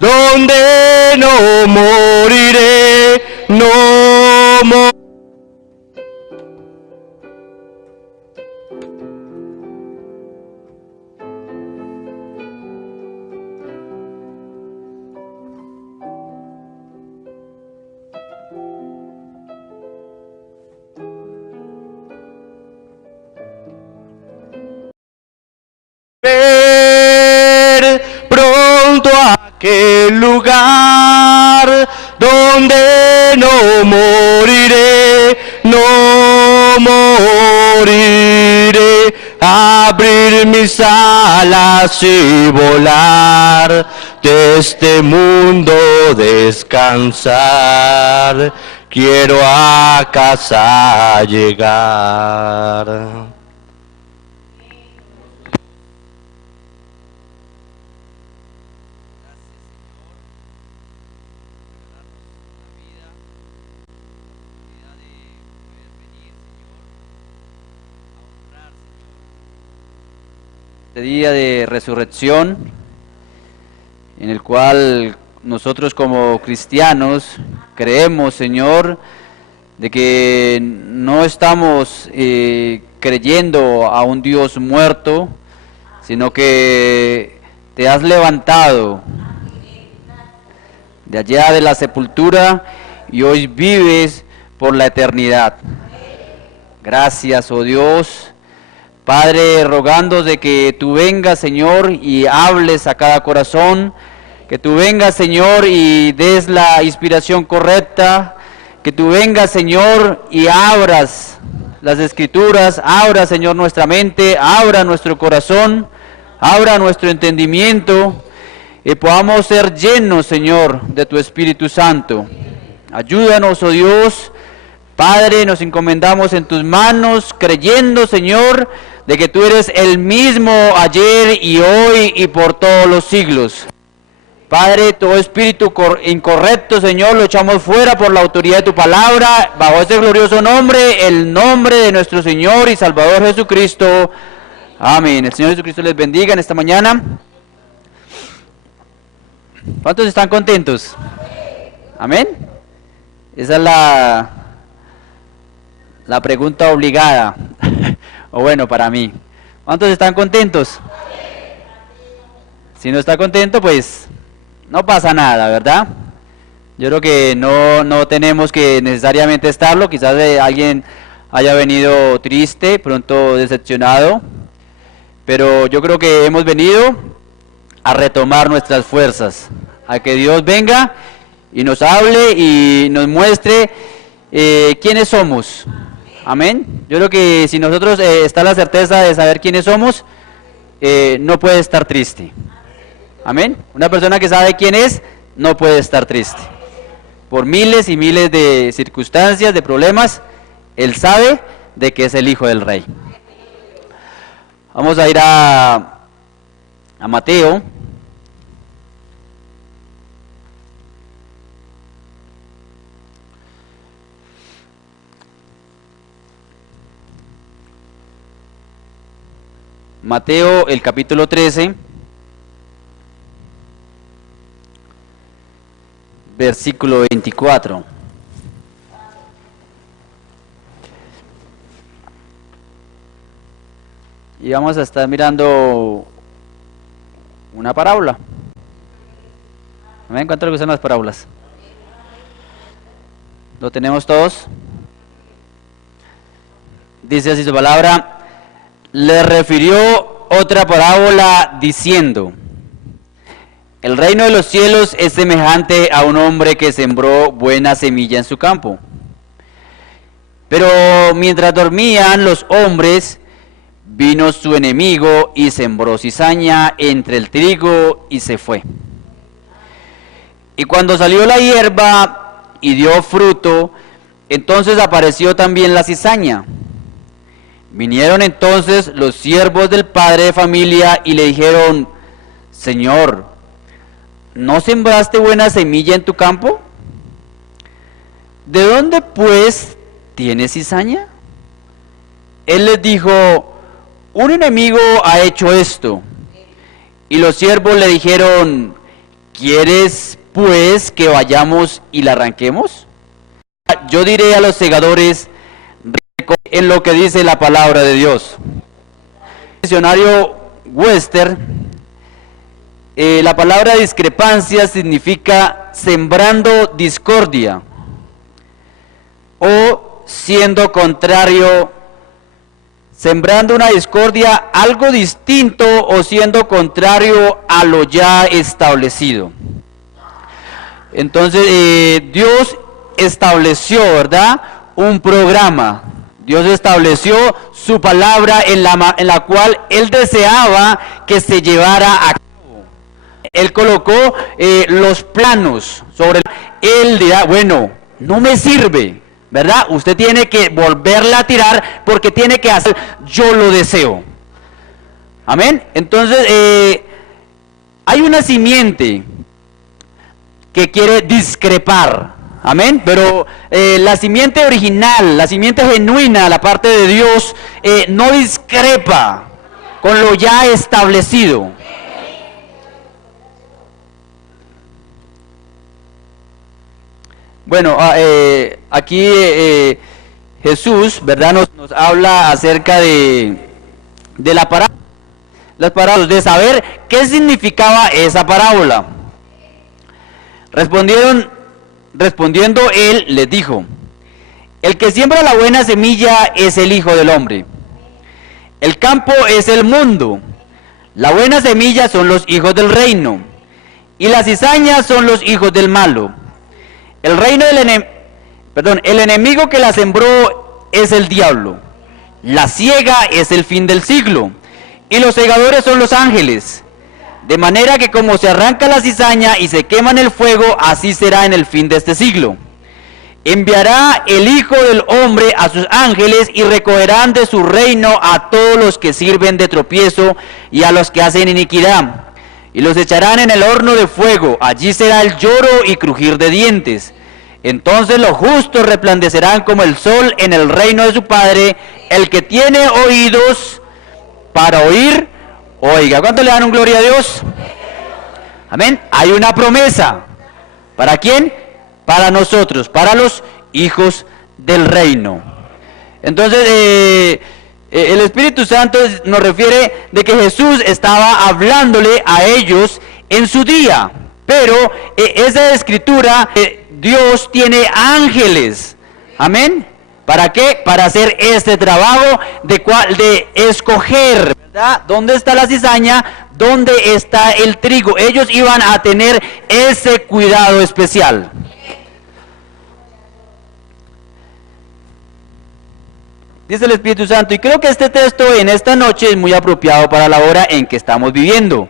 donde no moriré, no moriré. Pronto a aquel lugar donde no moriré, no moriré, abrir mis alas y volar, de este mundo descansar, quiero a casa llegar. Este día de resurrección, en el cual nosotros como cristianos creemos, Señor, de que no estamos creyendo a un Dios muerto, sino que te has levantado de allá de la sepultura y hoy vives por la eternidad. Gracias, oh Dios. Padre, rogando de que tú vengas, Señor, y hables a cada corazón, que tú vengas, Señor, y des la inspiración correcta, que tú vengas, Señor, y abras las Escrituras, abra, Señor, nuestra mente, abra nuestro corazón, abra nuestro entendimiento, y podamos ser llenos, Señor, de tu Espíritu Santo. Ayúdanos, oh Dios. Padre, nos encomendamos en tus manos, creyendo, Señor, de que tú eres el mismo ayer y hoy y por todos los siglos. Padre, todo espíritu incorrecto, Señor, lo echamos fuera por la autoridad de tu palabra, bajo este glorioso nombre, el nombre de nuestro Señor y Salvador Jesucristo. Amén. El Señor Jesucristo les bendiga en esta mañana. ¿Cuántos están contentos? Amén. Esa es la pregunta obligada, o bueno, para mí. ¿Cuántos están contentos? Si no está contento, pues no pasa nada, ¿verdad? Yo creo que no tenemos que necesariamente estarlo. Quizás alguien haya venido triste, pronto decepcionado, pero yo creo que hemos venido a retomar nuestras fuerzas, a que Dios venga y nos hable y nos muestre quiénes somos. Amén. Yo creo que si nosotros está la certeza de saber quiénes somos, no puede estar triste. Amén. Una persona que sabe quién es, no puede estar triste. Por miles y miles de circunstancias, de problemas, él sabe de que es el Hijo del Rey. Vamos a ir a Mateo. Mateo, el capítulo 13, versículo 24. Y vamos a estar mirando una parábola. ¿Me encuentro que son las parábolas? ¿Lo tenemos todos? Dice así su palabra. Le refirió otra parábola diciendo: el reino de los cielos es semejante a un hombre que sembró buena semilla en su campo. Pero mientras dormían los hombres, vino su enemigo y sembró cizaña entre el trigo y se fue. Y cuando salió la hierba y dio fruto, entonces apareció también la cizaña. Vinieron entonces los siervos del padre de familia y le dijeron: Señor, ¿no sembraste buena semilla en tu campo? ¿De dónde pues tienes cizaña? Él les dijo: un enemigo ha hecho esto. Y los siervos le dijeron: ¿quieres pues que vayamos y la arranquemos? Yo diré a los segadores en lo que dice la palabra de Dios. El diccionario Webster, la palabra discrepancia significa sembrando discordia o siendo contrario, sembrando una discordia, algo distinto o siendo contrario a lo ya establecido. Entonces Dios estableció, ¿verdad?, un programa. Dios estableció su palabra en la cual Él deseaba que se llevara a cabo. Él colocó los planos sobre Él dirá, bueno, no me sirve, ¿verdad? Usted tiene que volverla a tirar porque tiene que hacer, yo lo deseo. Amén. Entonces, hay una simiente que quiere discrepar. Amén, pero la simiente original, la simiente genuina, la parte de Dios, no discrepa con lo ya establecido. Bueno, aquí Jesús, ¿verdad?, nos habla acerca de la parábola, las parábolas, de saber qué significaba esa parábola. Respondiendo él, les dijo: el que siembra la buena semilla es el Hijo del Hombre. El campo es el mundo. La buena semilla son los hijos del reino, y las cizañas son los hijos del malo. El enemigo que la sembró es el diablo. La siega es el fin del siglo, y los segadores son los ángeles. De manera que como se arranca la cizaña y se quema en el fuego, así será en el fin de este siglo. Enviará el Hijo del Hombre a sus ángeles y recogerán de su reino a todos los que sirven de tropiezo y a los que hacen iniquidad, y los echarán en el horno de fuego. Allí será el lloro y crujir de dientes. Entonces los justos resplandecerán como el sol en el reino de su Padre. El que tiene oídos para oír, oiga. ¿Cuánto le dan un gloria a Dios? Amén. Hay una promesa. ¿Para quién? Para nosotros, para los hijos del reino. Entonces, el Espíritu Santo nos refiere de que Jesús estaba hablándole a ellos en su día. Pero esa escritura, Dios tiene ángeles. Amén. ¿Para qué? Para hacer este trabajo de escoger, ¿verdad?, dónde está la cizaña, dónde está el trigo. Ellos iban a tener ese cuidado especial. Dice el Espíritu Santo, y creo que este texto en esta noche es muy apropiado para la hora en que estamos viviendo.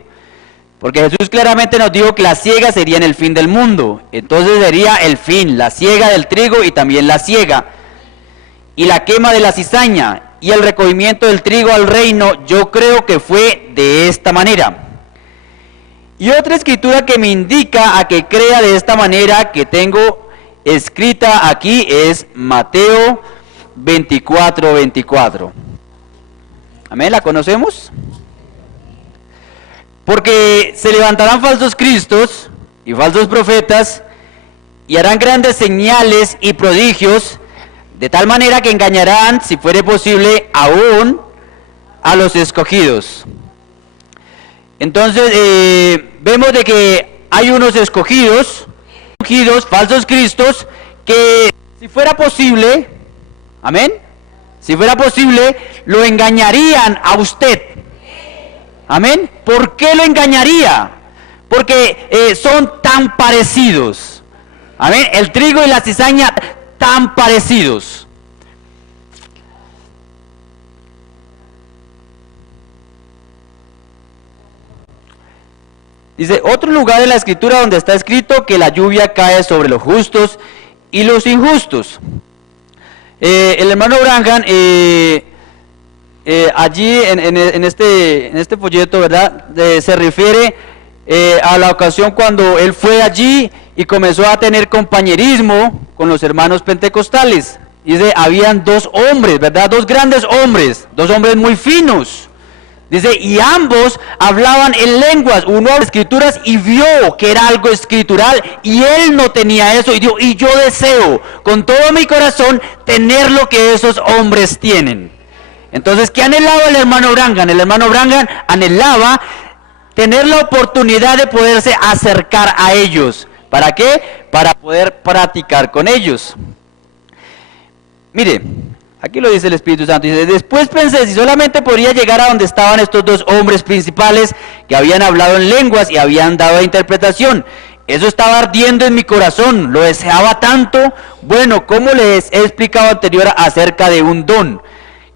Porque Jesús claramente nos dijo que la siega sería en el fin del mundo. Entonces sería el fin, la siega del trigo y también la siega. Y la quema de la cizaña y el recogimiento del trigo al reino, yo creo que fue de esta manera. Y otra escritura que me indica a que crea de esta manera que tengo escrita aquí es Mateo 24:24. Amén, ¿la conocemos? Porque se levantarán falsos cristos y falsos profetas y harán grandes señales y prodigios, de tal manera que engañarán, si fuere posible, aún a los escogidos. Entonces, vemos de que hay unos escogidos, falsos cristos, que si fuera posible, amén, si fuera posible, lo engañarían a usted. Amén. ¿Por qué lo engañaría? Porque son tan parecidos. Amén. El trigo y la cizaña tan parecidos. Dice, otro lugar de la escritura donde está escrito que la lluvia cae sobre los justos y los injustos. El hermano Branham, allí en este folleto, ¿verdad?, se refiere a la ocasión cuando él fue allí y comenzó a tener compañerismo con los hermanos pentecostales. Dice, habían dos hombres, ¿verdad?, dos grandes hombres, dos hombres muy finos, Dice, y ambos hablaban en lenguas, uno habla escrituras y vio que era algo escritural, y él no tenía eso, y dijo, y yo deseo con todo mi corazón tener lo que esos hombres tienen. Entonces, ¿qué anhelaba el hermano Branham? El hermano Branham anhelaba tener la oportunidad de poderse acercar a ellos. ¿Para qué? Para poder practicar con ellos. Mire, aquí lo dice el Espíritu Santo, dice, después pensé si solamente podría llegar a donde estaban estos dos hombres principales que habían hablado en lenguas y habían dado interpretación. Eso estaba ardiendo en mi corazón, lo deseaba tanto. Bueno, como les he explicado anterior acerca de un don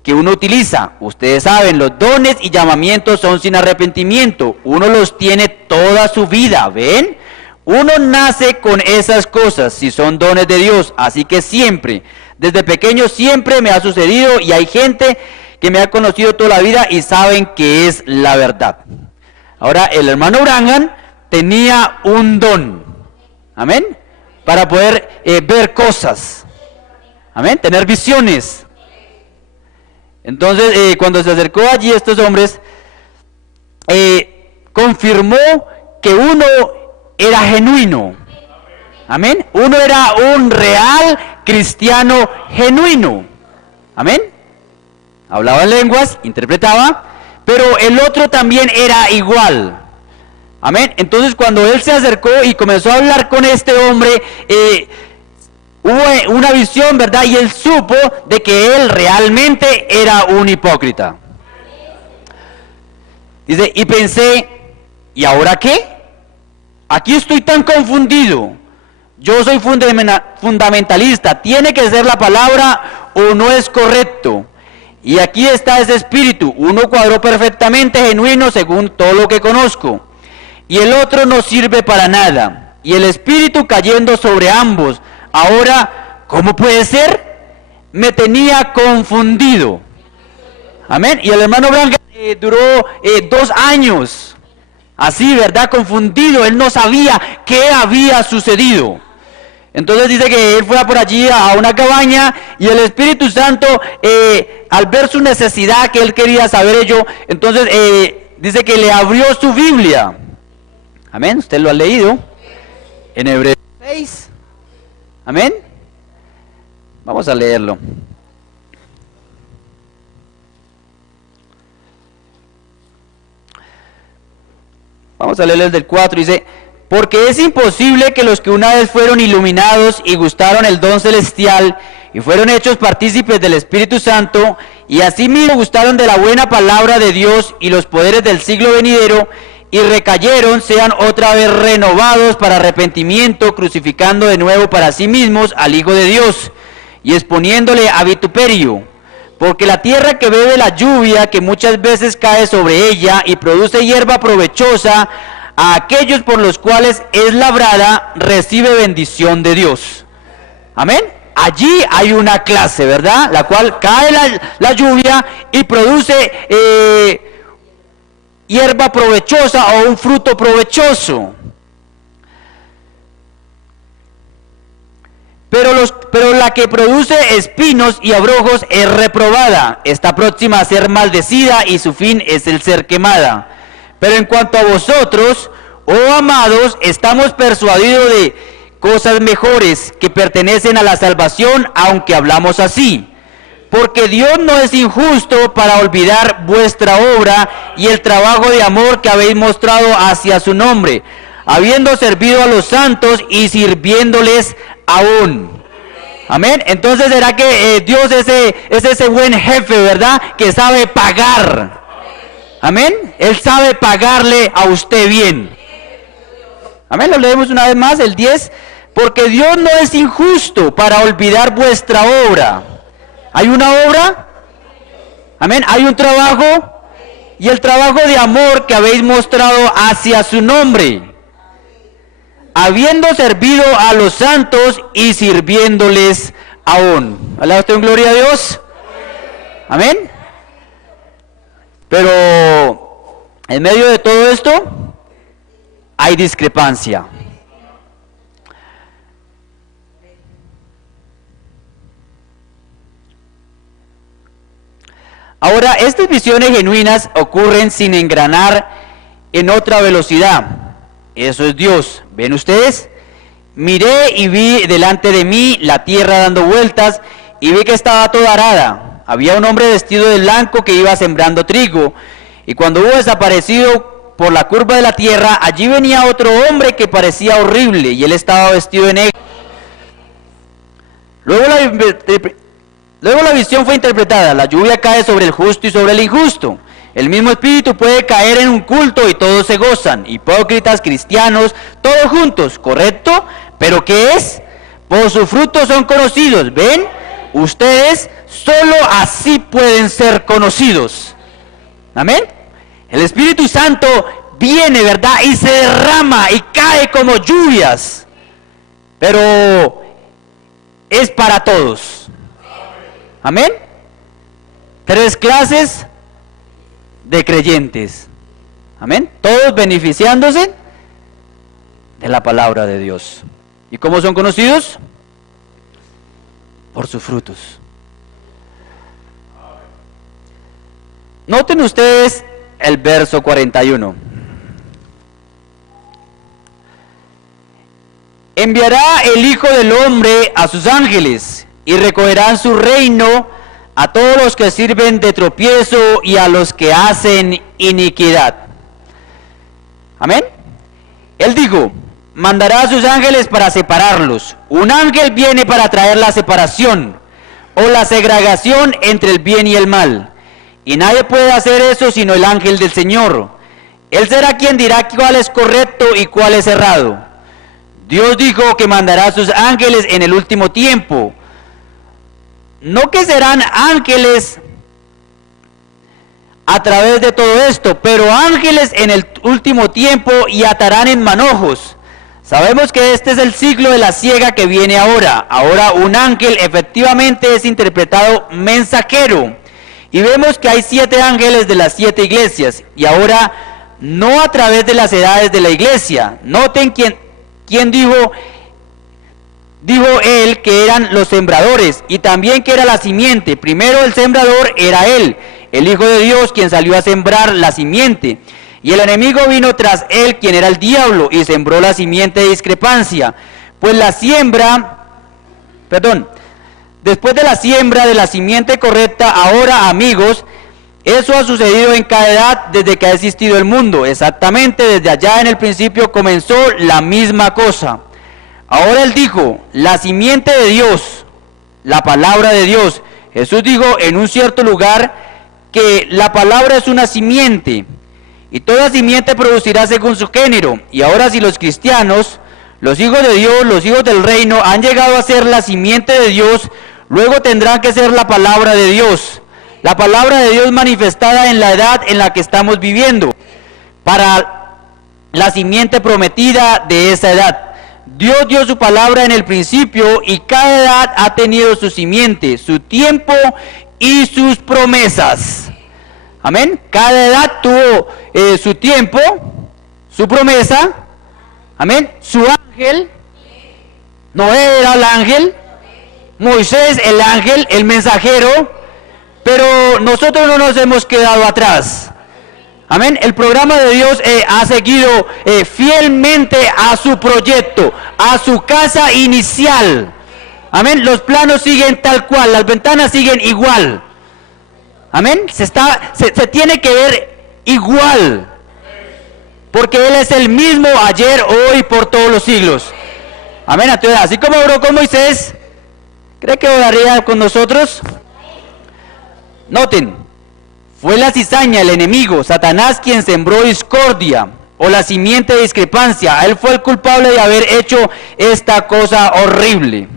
que uno utiliza, ustedes saben, los dones y llamamientos son sin arrepentimiento, uno los tiene toda su vida, ¿ven? Uno nace con esas cosas, si son dones de Dios, así que siempre, desde pequeño siempre me ha sucedido y hay gente que me ha conocido toda la vida y saben que es la verdad. Ahora, el hermano Branham tenía un don, amén, para poder ver cosas, amén, tener visiones. Entonces, cuando se acercó allí a estos hombres, confirmó que uno era genuino. Amén. Uno era un real cristiano genuino. Amén. Hablaba en lenguas, interpretaba, pero el otro también era igual. Amén. Entonces, cuando él se acercó y comenzó a hablar con este hombre, hubo una visión, ¿verdad? Y él supo de que él realmente era un hipócrita. Dice, y pensé, ¿y ahora qué? Aquí estoy tan confundido. Yo soy fundamentalista. ¿Tiene que ser la palabra o no es correcto? Y aquí está ese espíritu. Uno cuadró perfectamente genuino según todo lo que conozco. Y el otro no sirve para nada. Y el espíritu cayendo sobre ambos. Ahora, ¿cómo puede ser? Me tenía confundido. Amén. Y el hermano Branham duró 2 años. Así, ¿verdad? Confundido. Él no sabía qué había sucedido. Entonces dice que él fue por allí a una cabaña y el Espíritu Santo, al ver su necesidad, que él quería saber ello, entonces dice que le abrió su Biblia. Amén. Usted lo ha leído. En Hebreos 6. Amén. Vamos a leerlo. Vamos a leer el del 4. Dice, porque es imposible que los que una vez fueron iluminados y gustaron el don celestial y fueron hechos partícipes del Espíritu Santo y asimismo gustaron de la buena palabra de Dios y los poderes del siglo venidero y recayeron, sean otra vez renovados para arrepentimiento, crucificando de nuevo para sí mismos al Hijo de Dios y exponiéndole a vituperio. Porque la tierra que bebe la lluvia que muchas veces cae sobre ella y produce hierba provechosa a aquellos por los cuales es labrada, recibe bendición de Dios. Amén. Allí hay una clase, ¿verdad? La cual cae la lluvia y produce hierba provechosa o un fruto provechoso. Pero la que produce espinos y abrojos es reprobada, está próxima a ser maldecida y su fin es el ser quemada. Pero en cuanto a vosotros, oh amados, estamos persuadidos de cosas mejores que pertenecen a la salvación, aunque hablamos así. Porque Dios no es injusto para olvidar vuestra obra y el trabajo de amor que habéis mostrado hacia su nombre, habiendo servido a los santos y sirviéndoles aún. Amén. Entonces será que Dios es ese buen jefe, ¿verdad? Que sabe pagar. Amén. Él sabe pagarle a usted bien. Amén. Lo leemos una vez más, el 10. Porque Dios no es injusto para olvidar vuestra obra. ¿Hay una obra? Amén. Hay un trabajo. Y el trabajo de amor que habéis mostrado hacia su nombre, habiendo servido a los santos y sirviéndoles aún. ¿Alaba usted en gloria a Dios? Amén. Pero en medio de todo esto hay discrepancia. Ahora, estas visiones genuinas ocurren sin engranar en otra velocidad. Eso es Dios. ¿Ven ustedes? Miré y vi delante de mí la tierra dando vueltas y vi que estaba toda arada. Había un hombre vestido de blanco que iba sembrando trigo, y cuando hubo desaparecido por la curva de la tierra, allí venía otro hombre que parecía horrible, y él estaba vestido de negro. Luego la visión fue interpretada: la lluvia cae sobre el justo y sobre el injusto. El mismo espíritu puede caer en un culto y todos se gozan, hipócritas, cristianos, todos juntos, ¿correcto? ¿Pero qué es? Por sus frutos son conocidos. ¿Ven? Ustedes solo así pueden ser conocidos. ¿Amén? El Espíritu Santo viene, ¿verdad? Y se derrama y cae como lluvias. Pero es para todos. ¿Amén? 3 clases de creyentes. ¿Amén? Todos beneficiándose de la palabra de Dios. ¿Y cómo son conocidos? Por sus frutos. Noten ustedes el verso 41. Enviará el Hijo del Hombre a sus ángeles y recogerán su reino a todos los que sirven de tropiezo y a los que hacen iniquidad. Amén. Él dijo: mandará a sus ángeles para separarlos. Un ángel viene para traer la separación o la segregación entre el bien y el mal. Y nadie puede hacer eso sino el ángel del Señor. Él será quien dirá cuál es correcto y cuál es errado. Dios dijo que mandará a sus ángeles en el último tiempo. No que serán ángeles a través de todo esto, pero ángeles en el último tiempo y atarán en manojos. Sabemos que este es el siglo de la ciega que viene ahora. Ahora un ángel efectivamente es interpretado mensajero. Y vemos que hay 7 ángeles de las 7 iglesias. Y ahora no a través de las edades de la iglesia. Noten quién dijo él que eran los sembradores y también que era la simiente. Primero el sembrador era él, el Hijo de Dios, quien salió a sembrar la simiente. Y el enemigo vino tras él, quien era el diablo, y sembró la simiente de discrepancia. Pues después de la siembra de la simiente correcta, ahora, amigos, eso ha sucedido en cada edad desde que ha existido el mundo. Exactamente desde allá en el principio comenzó la misma cosa. Ahora él dijo: la simiente de Dios, la palabra de Dios. Jesús dijo en un cierto lugar que la palabra es una simiente, y toda simiente producirá según su género. Y ahora si los cristianos, los hijos de Dios, los hijos del reino, han llegado a ser la simiente de Dios, luego tendrán que ser la palabra de Dios. La palabra de Dios manifestada en la edad en la que estamos viviendo, para la simiente prometida de esa edad. Dios dio su palabra en el principio y cada edad ha tenido su simiente, su tiempo y sus promesas. Amén. Cada edad tuvo su tiempo, su promesa. Amén. Su ángel. Noé era el ángel. Moisés el ángel, el mensajero. Pero nosotros no nos hemos quedado atrás. Amén. El programa de Dios ha seguido fielmente a su proyecto, a su casa inicial. Amén. Los planos siguen tal cual, las ventanas siguen igual. Amén. Se tiene que ver igual. Porque Él es el mismo ayer, hoy, por todos los siglos. Amén. Entonces, así como oró con Moisés, ¿cree que oraría con nosotros? Noten. Fue la cizaña, el enemigo, Satanás, quien sembró discordia o la simiente de discrepancia. Él fue el culpable de haber hecho esta cosa horrible.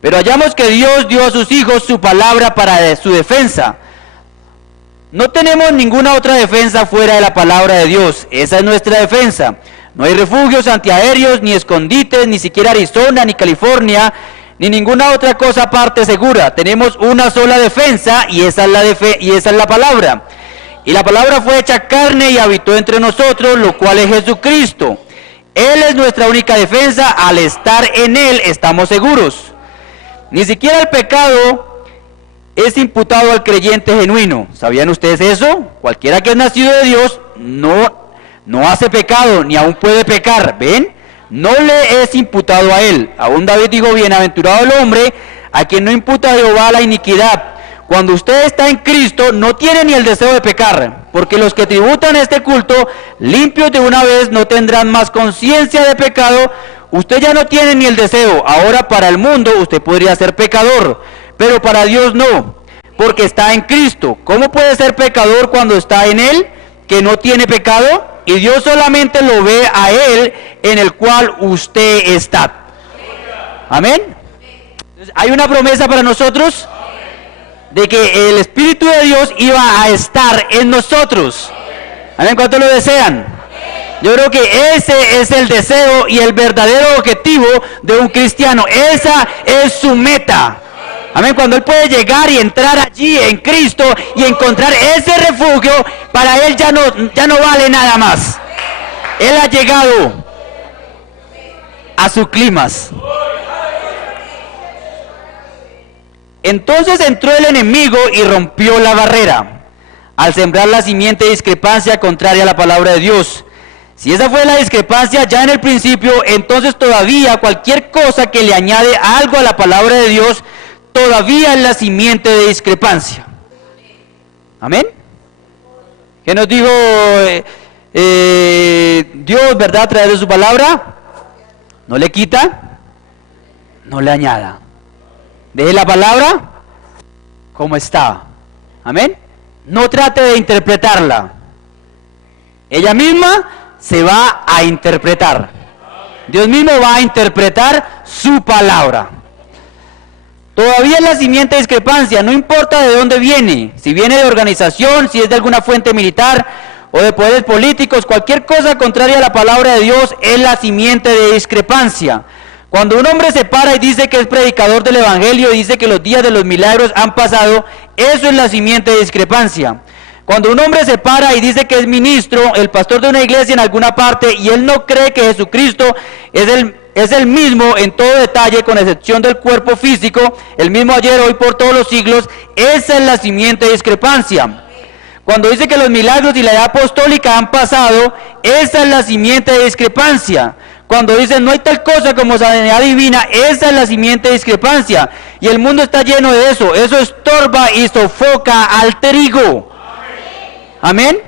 Pero hallamos que Dios dio a sus hijos su palabra para su defensa. No tenemos ninguna otra defensa fuera de la palabra de Dios. Esa es nuestra defensa. No hay refugios antiaéreos, ni escondites, ni siquiera Arizona, ni California, ni ninguna otra cosa aparte segura. Tenemos una sola defensa y esa es la palabra. Y la palabra fue hecha carne y habitó entre nosotros, lo cual es Jesucristo. Él es nuestra única defensa. Al estar en Él estamos seguros. Ni siquiera el pecado es imputado al creyente genuino. ¿Sabían ustedes eso? Cualquiera que es nacido de Dios no hace pecado, ni aún puede pecar. ¿Ven? No le es imputado a él. Aún David dijo, bienaventurado el hombre a quien no imputa a Jehová la iniquidad. Cuando usted está en Cristo, no tiene ni el deseo de pecar, porque los que tributan este culto, limpios de una vez, no tendrán más conciencia de pecado. Usted ya no tiene ni el deseo. Ahora para el mundo usted podría ser pecador, pero para Dios no, porque está en Cristo. ¿Cómo puede ser pecador cuando está en Él, que no tiene pecado? Y Dios solamente lo ve a Él en el cual usted está. Amén. Entonces, hay una promesa para nosotros de que el Espíritu de Dios iba a estar en nosotros. Amén. ¿Cuántos lo desean? Yo creo que ese es el deseo y el verdadero objetivo de un cristiano. Esa es su meta. Amén. Cuando él puede llegar y entrar allí en Cristo y encontrar ese refugio, para él ya no vale nada más. Él ha llegado a su clímax. Entonces entró el enemigo y rompió la barrera, al sembrar la simiente de discrepancia contraria a la palabra de Dios. Si esa fue la discrepancia ya en el principio, entonces todavía cualquier cosa que le añade algo a la palabra de Dios, todavía es la simiente de discrepancia. Amén. ¿Qué nos dijo Dios, verdad, a través de su palabra? No le quita, no le añada. Deje la palabra como está. Amén. No trate de interpretarla. Ella misma se va a interpretar. Dios mismo va a interpretar su palabra. Todavía es la simiente de discrepancia, no importa de dónde viene, si viene de organización, si es de alguna fuente militar o de poderes políticos, cualquier cosa contraria a la palabra de Dios es la simiente de discrepancia. Cuando un hombre se para y dice que es predicador del evangelio, dice que los días de los milagros han pasado, eso es la simiente de discrepancia. Cuando un hombre se para y dice que es ministro, el pastor de una iglesia en alguna parte, y él no cree que Jesucristo es el mismo en todo detalle, con excepción del cuerpo físico, el mismo ayer, hoy, por todos los siglos, esa es la simiente de discrepancia. Cuando dice que los milagros y la edad apostólica han pasado, esa es la simiente de discrepancia. Cuando dicen no hay tal cosa como sanidad divina, esa es la simiente de discrepancia. Y el mundo está lleno de eso. Eso estorba y sofoca al trigo. Amén.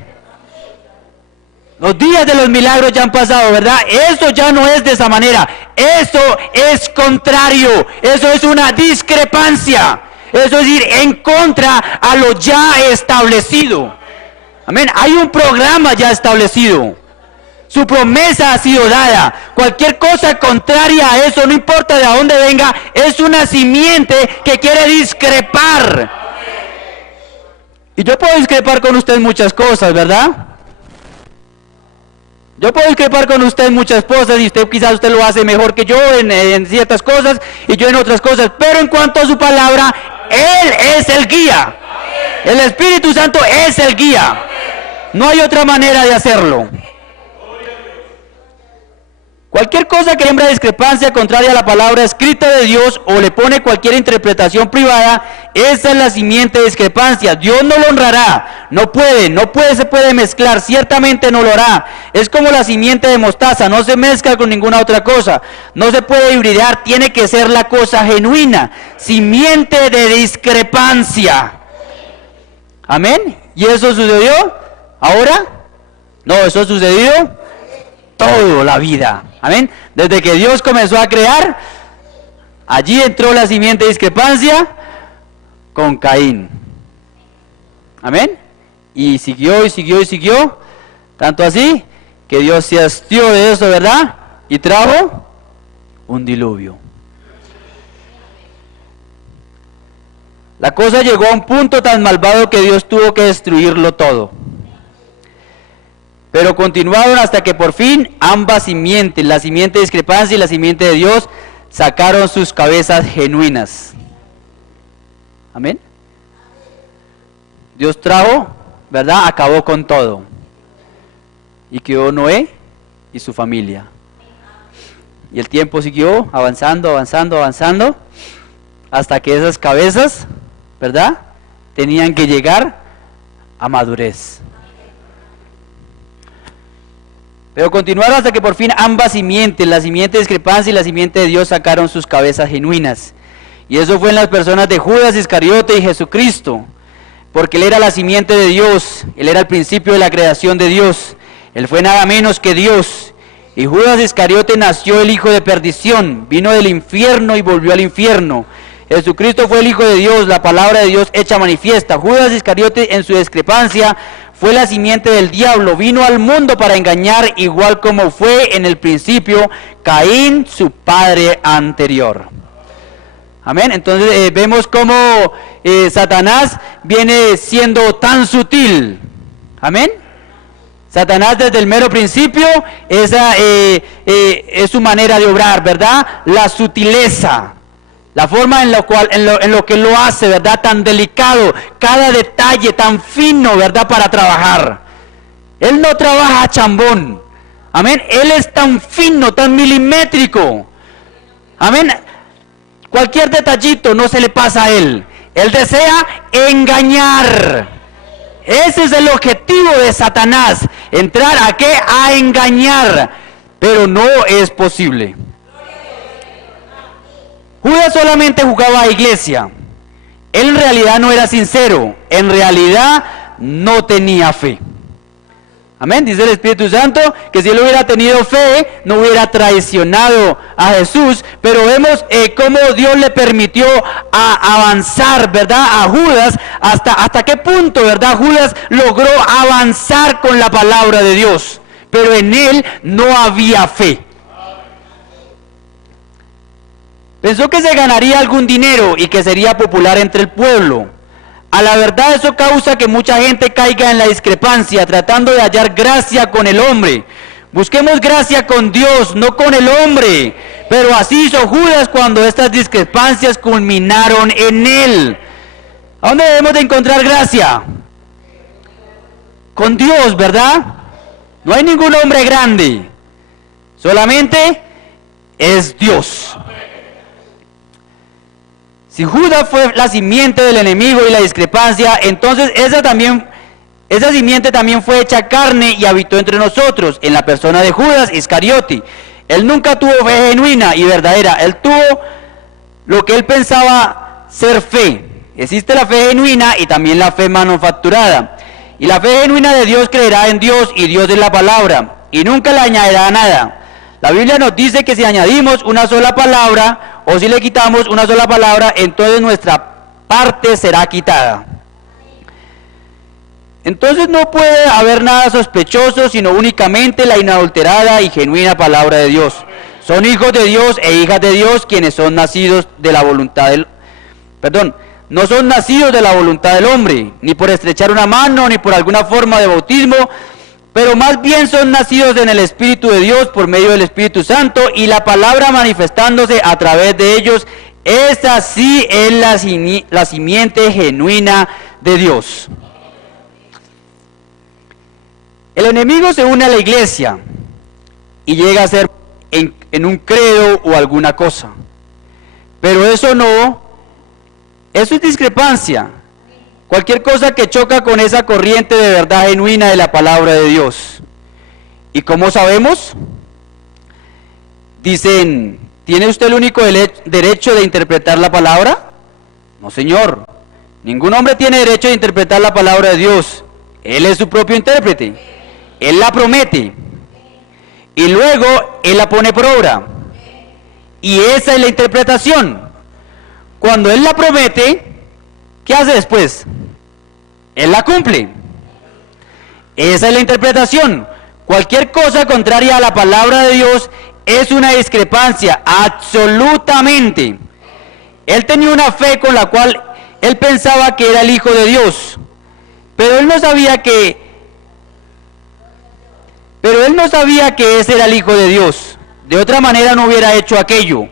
Los días de los milagros ya han pasado, ¿verdad? Eso ya no es de esa manera. Eso es contrario. Eso es una discrepancia. Eso es ir en contra a lo ya establecido. Amén. Hay un programa ya establecido. Su promesa ha sido dada. Cualquier cosa contraria a eso, no importa de dónde venga, es una simiente que quiere discrepar. Y yo puedo discrepar con usted muchas cosas, ¿verdad? Yo puedo discrepar con usted muchas cosas y quizás usted lo hace mejor que yo en ciertas cosas y yo en otras cosas. Pero en cuanto a su palabra, Él es el guía. El Espíritu Santo es el guía. No hay otra manera de hacerlo. Cualquier cosa que siembra discrepancia contraria a la palabra escrita de Dios o le pone cualquier interpretación privada, esa es la simiente de discrepancia. Dios no lo honrará, no se puede mezclar, ciertamente no lo hará. Es como la simiente de mostaza, no se mezcla con ninguna otra cosa, no se puede hibridar, tiene que ser la cosa genuina, simiente de discrepancia. Amén. ¿Y eso sucedió ahora? No, eso sucedió toda la vida. Amén. Desde que Dios comenzó a crear, allí entró la simiente de discrepancia con Caín. Amén. Y siguió y siguió y siguió. Tanto así que Dios se hastió de eso, ¿verdad? Y trajo un diluvio. La cosa llegó a un punto tan malvado que Dios tuvo que destruirlo todo. Pero continuaron hasta que por fin ambas simientes, la simiente de discrepancia y la simiente de Dios, sacaron sus cabezas genuinas. Amén. Dios trajo, ¿verdad? Acabó con todo. Y quedó Noé y su familia. Y el tiempo siguió avanzando, avanzando, avanzando, hasta que esas cabezas, ¿verdad? Tenían que llegar a madurez. Pero continuaron hasta que por fin ambas simientes, la simiente de discrepancia y la simiente de Dios, sacaron sus cabezas genuinas. Y eso fue en las personas de Judas Iscariote y Jesucristo, porque él era la simiente de Dios, él era el principio de la creación de Dios, él fue nada menos que Dios. Y Judas Iscariote nació el hijo de perdición, vino del infierno y volvió al infierno. Jesucristo fue el Hijo de Dios, la palabra de Dios hecha manifiesta. Judas Iscariote, en su discrepancia, fue la simiente del diablo, vino al mundo para engañar, igual como fue en el principio Caín, su padre anterior. Amén. Entonces vemos cómo Satanás viene siendo tan sutil. Amén. Satanás desde el mero principio, esa es su manera de obrar, ¿verdad? La sutileza. La forma en lo que lo hace, ¿verdad? Tan delicado, cada detalle tan fino, ¿verdad? Para trabajar. Él no trabaja a chambón. Amén. Él es tan fino, tan milimétrico. Amén. Cualquier detallito no se le pasa a él. Él desea engañar. Ese es el objetivo de Satanás. Entrar a qué? A engañar. Pero no es posible. Judas solamente jugaba a iglesia. Él en realidad no era sincero. En realidad no tenía fe. Amén. Dice el Espíritu Santo que si él hubiera tenido fe, no hubiera traicionado a Jesús. Pero vemos cómo Dios le permitió avanzar, ¿verdad? A Judas. Hasta qué punto, ¿verdad? Judas logró avanzar con la palabra de Dios. Pero en él no había fe. Pensó que se ganaría algún dinero y que sería popular entre el pueblo. A la verdad eso causa que mucha gente caiga en la discrepancia, tratando de hallar gracia con el hombre. Busquemos gracia con Dios, no con el hombre. Pero así hizo Judas cuando estas discrepancias culminaron en él. ¿A dónde debemos de encontrar gracia? Con Dios, ¿verdad? No hay ningún hombre grande. Solamente es Dios. Si Judas fue la simiente del enemigo y la discrepancia, entonces esa simiente también fue hecha carne y habitó entre nosotros, en la persona de Judas Iscariote. Él nunca tuvo fe genuina y verdadera, él tuvo lo que él pensaba ser fe. Existe la fe genuina y también la fe manufacturada. Y la fe genuina de Dios creerá en Dios y Dios es la palabra, y nunca le añadirá nada. La Biblia nos dice que si añadimos una sola palabra, o si le quitamos una sola palabra, entonces nuestra parte será quitada. Entonces no puede haber nada sospechoso, sino únicamente la inadulterada y genuina palabra de Dios. Son hijos de Dios e hijas de Dios quienes son nacidos de la voluntad del... no son nacidos de la voluntad del hombre, ni por estrechar una mano, ni por alguna forma de bautismo, pero más bien son nacidos en el Espíritu de Dios por medio del Espíritu Santo, y la palabra manifestándose a través de ellos, esa sí es la simiente genuina de Dios. El enemigo se une a la iglesia y llega a ser en un credo o alguna cosa, pero eso es discrepancia. Cualquier cosa que choca con esa corriente de verdad genuina de la palabra de Dios. ¿Y cómo sabemos? Dicen, ¿tiene usted el único derecho de interpretar la palabra? No, señor. Ningún hombre tiene derecho de interpretar la palabra de Dios. Él es su propio intérprete. Él la promete. Y luego Él la pone por obra. Y esa es la interpretación. Cuando Él la promete, ¿qué hace después? Él la cumple. Esa es la interpretación. Cualquier cosa contraria a la palabra de Dios es una discrepancia, absolutamente. Él tenía una fe con la cual él pensaba que era el Hijo de Dios, pero él no sabía que ese era el Hijo de Dios. De otra manera no hubiera hecho aquello.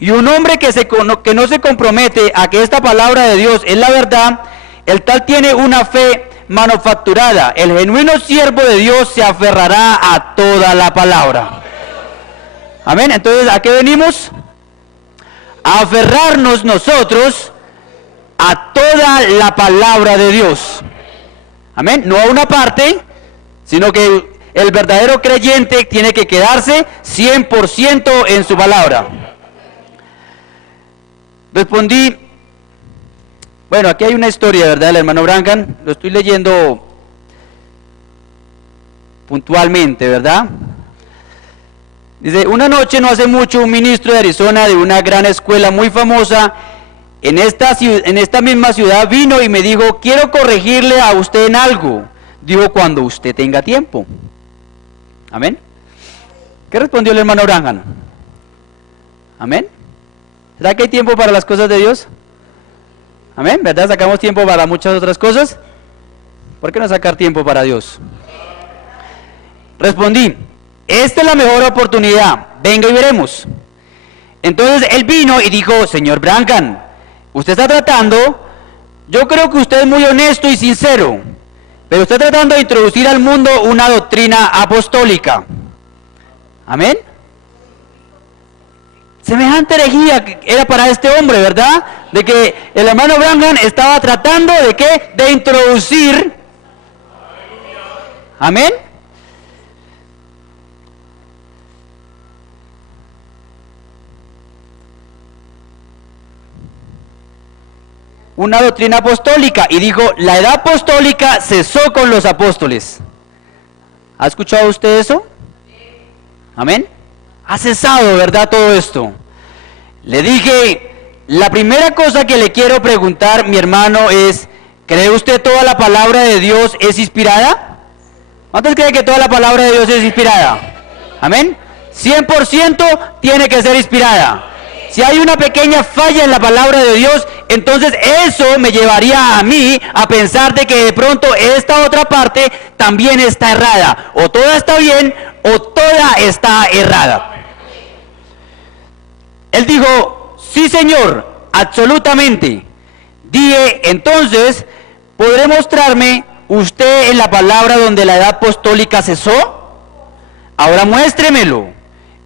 Y un hombre que no se compromete a que esta palabra de Dios es la verdad, el tal tiene una fe manufacturada. El genuino siervo de Dios se aferrará a toda la palabra. Amén. Entonces, ¿a qué venimos? A aferrarnos nosotros a toda la palabra de Dios. Amén. No a una parte, sino que el verdadero creyente tiene que quedarse 100% en su palabra. Respondí, bueno, aquí hay una historia, ¿verdad?, del hermano Branham. Lo estoy leyendo puntualmente, ¿verdad? Dice, una noche no hace mucho un ministro de Arizona de una gran escuela muy famosa en esta misma ciudad vino y me dijo, quiero corregirle a usted en algo. Digo, cuando usted tenga tiempo. Amén. ¿Qué respondió el hermano Branham? Amén. ¿Será que hay tiempo para las cosas de Dios? Amén, ¿verdad? Sacamos tiempo para muchas otras cosas. ¿Por qué no sacar tiempo para Dios? Respondí, esta es la mejor oportunidad, venga y veremos. Entonces él vino y dijo, señor Branham, usted está tratando, yo creo que usted es muy honesto y sincero, pero está tratando de introducir al mundo una doctrina apostólica. Amén. Semejante herejía era para este hombre, ¿verdad? De que el hermano Branham estaba tratando de ¿qué? De introducir. Amén. Una doctrina apostólica, y dijo, la edad apostólica cesó con los apóstoles. ¿Ha escuchado usted eso? Amén. Ha cesado, ¿verdad?, todo esto. Le dije, la primera cosa que le quiero preguntar, mi hermano, es, ¿cree usted toda la palabra de Dios es inspirada? ¿Cuántos creen que toda la palabra de Dios es inspirada? Amén. 100% tiene que ser inspirada. Si hay una pequeña falla en la palabra de Dios, entonces eso me llevaría a mí a pensar de que de pronto esta otra parte también está errada. O toda está bien o toda está errada. Él dijo, sí señor, absolutamente. Dije, entonces, ¿podré mostrarme usted en la palabra donde la edad apostólica cesó? Ahora muéstremelo.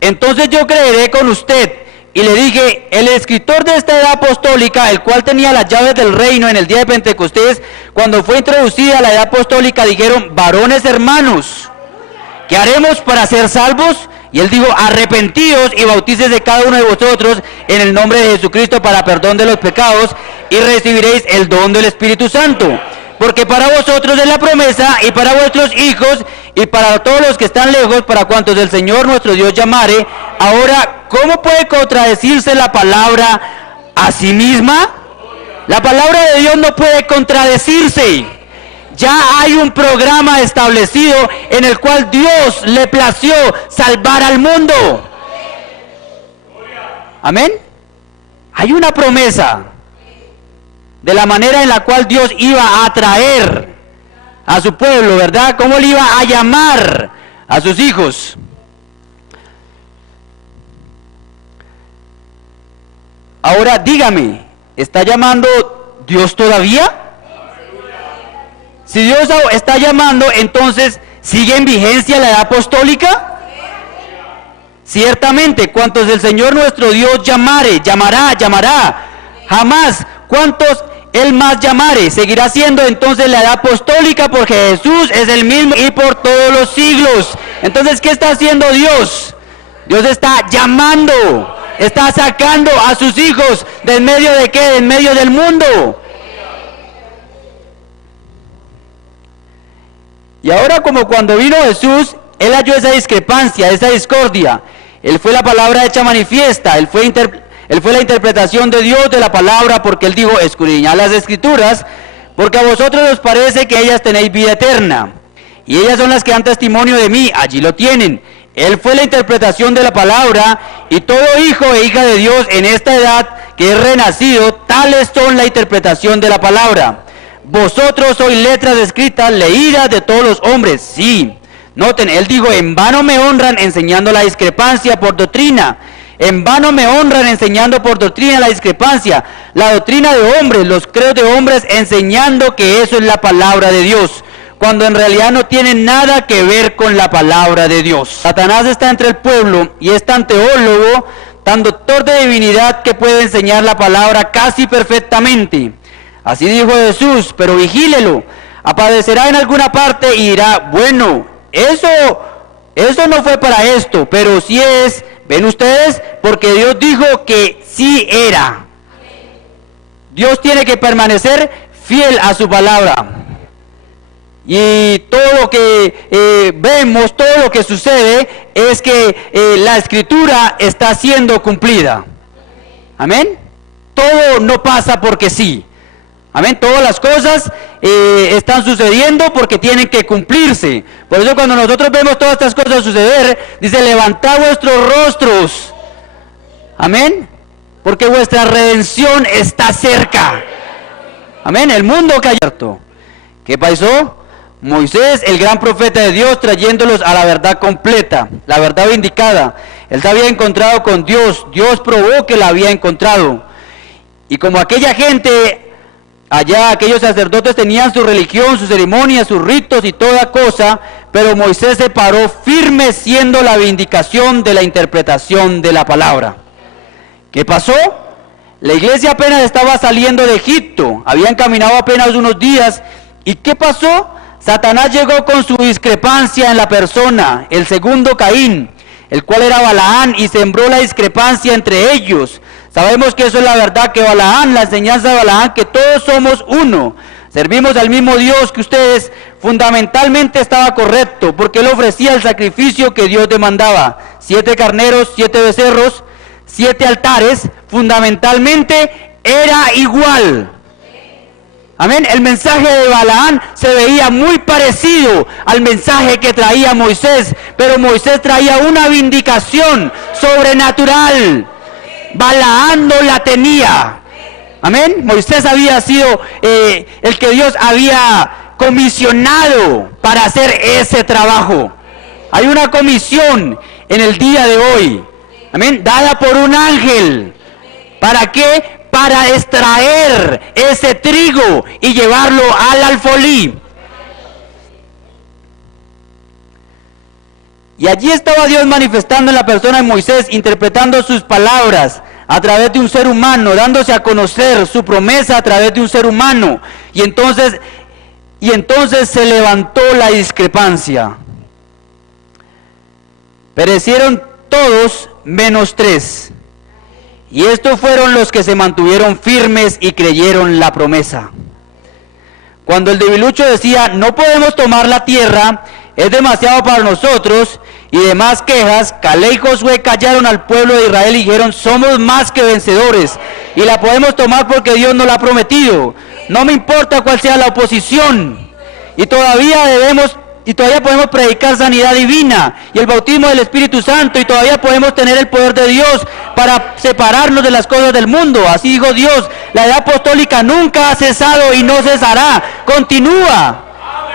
Entonces yo creeré con usted. Y le dije, el escritor de esta edad apostólica, el cual tenía las llaves del reino en el día de Pentecostés, cuando fue introducida la edad apostólica, dijeron, varones hermanos, ¿qué haremos para ser salvos? Y él dijo, arrepentidos y bautícese cada uno de vosotros en el nombre de Jesucristo para perdón de los pecados y recibiréis el don del Espíritu Santo. Porque para vosotros es la promesa y para vuestros hijos y para todos los que están lejos, para cuantos el Señor nuestro Dios llamare. Ahora, ¿cómo puede contradecirse la palabra a sí misma? La palabra de Dios no puede contradecirse. Ya hay un programa establecido en el cual Dios le plació salvar al mundo. Amén. Hay una promesa de la manera en la cual Dios iba a atraer a su pueblo, ¿verdad? ¿Cómo le iba a llamar a sus hijos? Ahora dígame, ¿está llamando Dios todavía? Si Dios está llamando, entonces, ¿sigue en vigencia la edad apostólica? Ciertamente, cuantos el Señor nuestro Dios llamará. Jamás, cuantos Él más llamare, seguirá siendo entonces la edad apostólica, porque Jesús es el mismo y por todos los siglos. Entonces, ¿qué está haciendo Dios? Dios está llamando, está sacando a sus hijos ¿de en medio de qué? De en medio del mundo. Y ahora, como cuando vino Jesús, Él halló esa discrepancia, esa discordia. Él fue la palabra hecha manifiesta, Él fue la interpretación de Dios de la palabra, porque Él dijo, escudriñad las Escrituras, porque a vosotros os parece que ellas tenéis vida eterna, y ellas son las que dan testimonio de mí, allí lo tienen. Él fue la interpretación de la palabra, y todo hijo e hija de Dios en esta edad que es renacido, tales son la interpretación de la palabra. Vosotros sois letras escritas, leídas de todos los hombres. Sí, noten, Él dijo, en vano me honran enseñando la discrepancia por doctrina. En vano me honran enseñando por doctrina la discrepancia, la doctrina de hombres, los credos de hombres, enseñando que eso es la palabra de Dios, cuando en realidad no tiene nada que ver con la palabra de Dios. Satanás está entre el pueblo y es tan teólogo, tan doctor de divinidad, que puede enseñar la palabra casi perfectamente. Así dijo Jesús, pero vigílelo, aparecerá en alguna parte y dirá, bueno, eso no fue para esto, pero sí es, ven ustedes, porque Dios dijo que sí era. Dios tiene que permanecer fiel a su palabra. Y todo lo que vemos, todo lo que sucede, es que la escritura está siendo cumplida. Amén. Todo no pasa porque sí. Amén. Todas las cosas están sucediendo porque tienen que cumplirse. Por eso cuando nosotros vemos todas estas cosas suceder, dice, levantad vuestros rostros. Amén. Porque vuestra redención está cerca. Amén. El mundo cayó. ¿Qué pasó? Moisés, el gran profeta de Dios, trayéndolos a la verdad completa, la verdad vindicada. Él se había encontrado con Dios. Dios probó que la había encontrado. Y como aquella gente allá, aquellos sacerdotes tenían su religión, sus ceremonias, sus ritos y toda cosa, pero Moisés se paró firme siendo la vindicación de la interpretación de la palabra. ¿Qué pasó? La iglesia apenas estaba saliendo de Egipto, habían caminado apenas unos días. ¿Y qué pasó? Satanás llegó con su discrepancia en la persona, el segundo Caín, el cual era Balaán, y sembró la discrepancia entre ellos. Sabemos que eso es la verdad, que Balaán, la enseñanza de Balaán, que todos somos uno, servimos al mismo Dios que ustedes, fundamentalmente estaba correcto, porque él ofrecía el sacrificio que Dios demandaba, 7 carneros, 7 becerros, 7 altares, fundamentalmente era igual. Amén. El mensaje de Balaán se veía muy parecido al mensaje que traía Moisés, pero Moisés traía una vindicación sobrenatural. Balaán no la tenía. Amén. Moisés había sido el que Dios había comisionado para hacer ese trabajo. Hay una comisión en el día de hoy, amén, dada por un ángel. ¿Para qué? Para extraer ese trigo y llevarlo al alfolí. Y allí estaba Dios manifestando en la persona de Moisés, interpretando sus palabras a través de un ser humano, dándose a conocer su promesa a través de un ser humano. Y entonces se levantó la discrepancia. Perecieron todos menos 3. Y estos fueron los que se mantuvieron firmes y creyeron la promesa. Cuando el debilucho decía, no podemos tomar la tierra, es demasiado para nosotros, y demás quejas, Caleb y Josué callaron al pueblo de Israel y dijeron, somos más que vencedores, y la podemos tomar porque Dios nos la ha prometido. No me importa cuál sea la oposición, y todavía podemos predicar sanidad divina y el bautismo del Espíritu Santo, y todavía podemos tener el poder de Dios para separarnos de las cosas del mundo. Así dijo Dios, la edad apostólica nunca ha cesado y no cesará, continúa.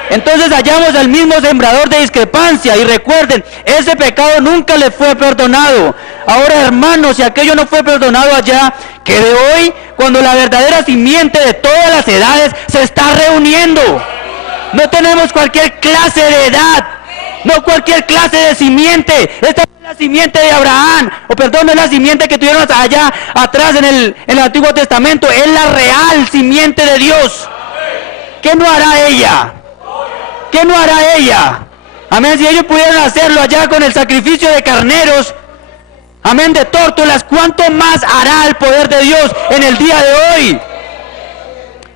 Entonces hallamos al mismo sembrador de discrepancia, y recuerden, ese pecado nunca le fue perdonado. Ahora, hermanos, si aquello no fue perdonado allá, que de hoy, cuando la verdadera simiente de todas las edades se está reuniendo, no tenemos cualquier clase de edad, no cualquier clase de simiente. Esta es la simiente de Abraham, no es la simiente que tuvieron allá atrás en el Antiguo Testamento, es la real simiente de Dios. ¿Qué no hará ella? ¿Qué no hará ella? Amén, si ellos pudieron hacerlo allá con el sacrificio de carneros, amén, de tórtolas, ¿cuánto más hará el poder de Dios en el día de hoy?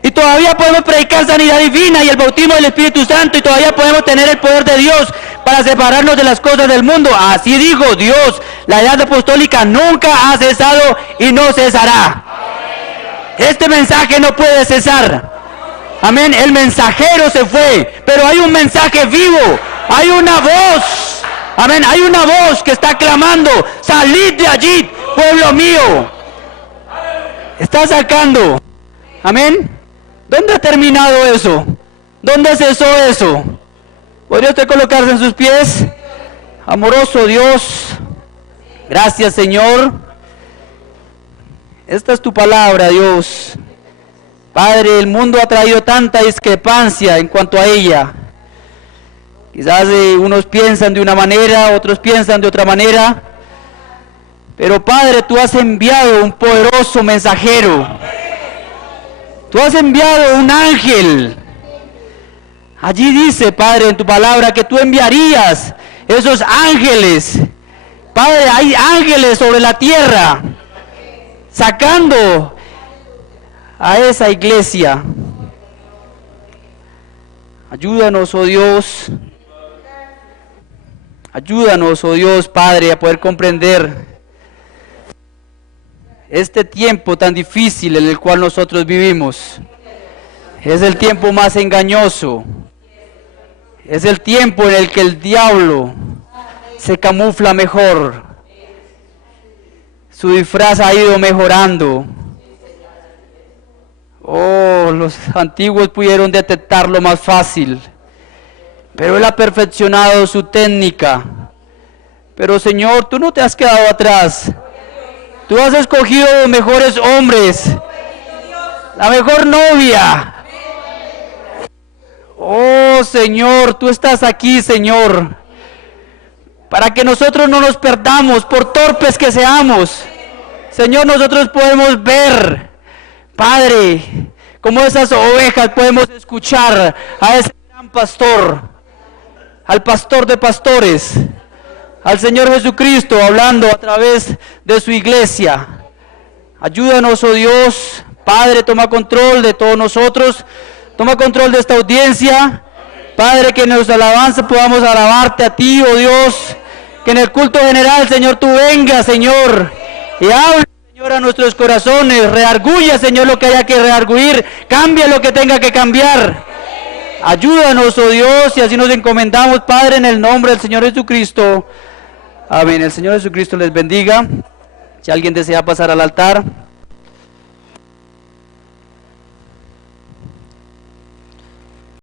Y todavía podemos predicar sanidad divina y el bautismo del Espíritu Santo, y todavía podemos tener el poder de Dios para separarnos de las cosas del mundo. Así dijo Dios, la edad apostólica nunca ha cesado y no cesará. Este mensaje no puede cesar. Amén, el mensajero se fue, pero hay un mensaje vivo, hay una voz, amén, hay una voz que está clamando, salid de allí, pueblo mío. Está sacando, amén. ¿Dónde ha terminado eso? ¿Dónde cesó eso? ¿Podría usted colocarse en sus pies? Amoroso Dios, gracias Señor. Esta es tu palabra, Dios. Padre, el mundo ha traído tanta discrepancia en cuanto a ella. Quizás unos piensan de una manera, otros piensan de otra manera. Pero Padre, tú has enviado un poderoso mensajero. Tú has enviado un ángel. Allí dice, Padre, en tu palabra que tú enviarías esos ángeles. Padre, hay ángeles sobre la tierra, sacando a esa iglesia. Ayúdanos, oh Dios. Ayúdanos, oh Dios, Padre, a poder comprender este tiempo tan difícil en el cual nosotros vivimos. Es el tiempo más engañoso. Es el tiempo en el que el diablo se camufla mejor. Su disfraz ha ido mejorando. Oh, los antiguos pudieron detectarlo más fácil, pero Él ha perfeccionado su técnica. Pero Señor, tú no te has quedado atrás. Tú has escogido los mejores hombres, la mejor novia. Oh Señor, tú estás aquí, Señor, para que nosotros no nos perdamos por torpes que seamos. Señor, nosotros podemos ver, Padre, como esas ovejas podemos escuchar a ese gran pastor, al pastor de pastores, al Señor Jesucristo hablando a través de su iglesia. Ayúdanos, oh Dios, Padre, toma control de todos nosotros, toma control de esta audiencia. Padre, que en nuestra alabanza podamos alabarte a ti, oh Dios, que en el culto general, Señor, tú vengas, Señor, y hable, Señor, a nuestros corazones, redarguya, Señor, lo que haya que redarguir, cambia lo que tenga que cambiar. Ayúdanos, oh Dios, y así nos encomendamos, Padre, en el nombre del Señor Jesucristo. Amén. El Señor Jesucristo les bendiga. Si alguien desea pasar al altar.